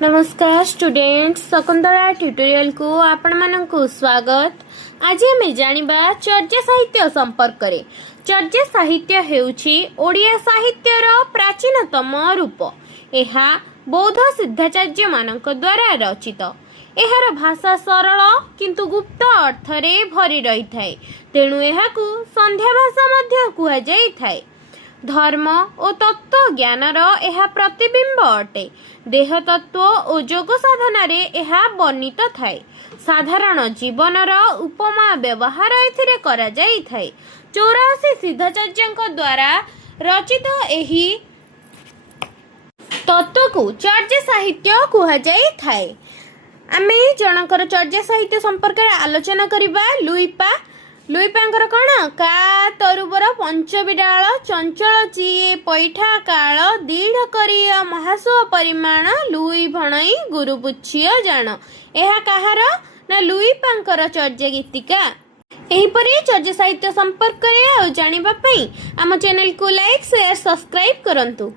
नमस्कार students Shakuntala tutorial को आपण मानकु स्वागत। आज आम जानिबा चर्या साहित्य संपर्क रे। चर्या साहित्य हेउछि ओडिया साहित्यर प्राचीनतम रूप। एहा बौद्ध सिद्धाचार्य मानक द्वारा रचित। एहार भाषा सरल किंतु गुप्त अर्थ रे भरी रही थाए, तेणु एहाकु संध्या भाषा मध्य कुहा जाई थाए। धर्म और तत्व ज्ञानर यह प्रतिबिंब अटे। देह तत्व और जोग साधन यह वर्णित थाए। साधारण जीवनर उपमा व्यवहार एथिरे करा जाई थाए। 84 सिद्धाचार्य द्वारा रचित एही तत्व को चर्या साहित्य कुहा जाई थाए। आमे जनकर चर्या साहित्य संपर्क रे आलोचना करिबा। लुईपांकर कण का तरुबर पंचबिडाल चंचल चिए पैठा काल दीढ़ करिया महासुआ परिमाण लुई भणई गुरु पुछिय जान। एहा कहार ना लुईपांकर चर्या गीतिका। एहीपरि चर्या साहित्य संपर्क रे जानिबा पई आम चैनल को लाइक शेयर सब्सक्राइब करंतु।